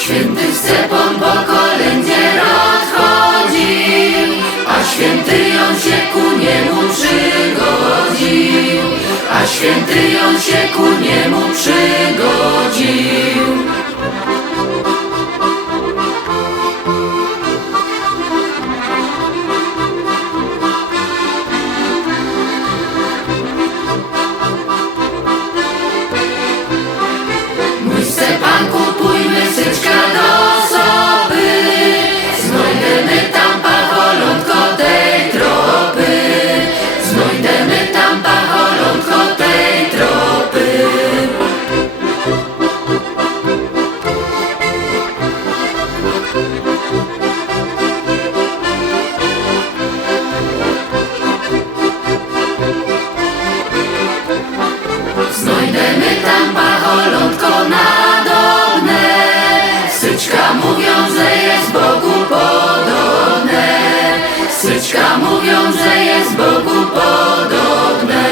Święty Stepon po kolędzie rozchodził, a święty ją się ku niemu przygodził, a święty ją się ku niemu przygodził. Syczka mówią, że jest Bogu podobne.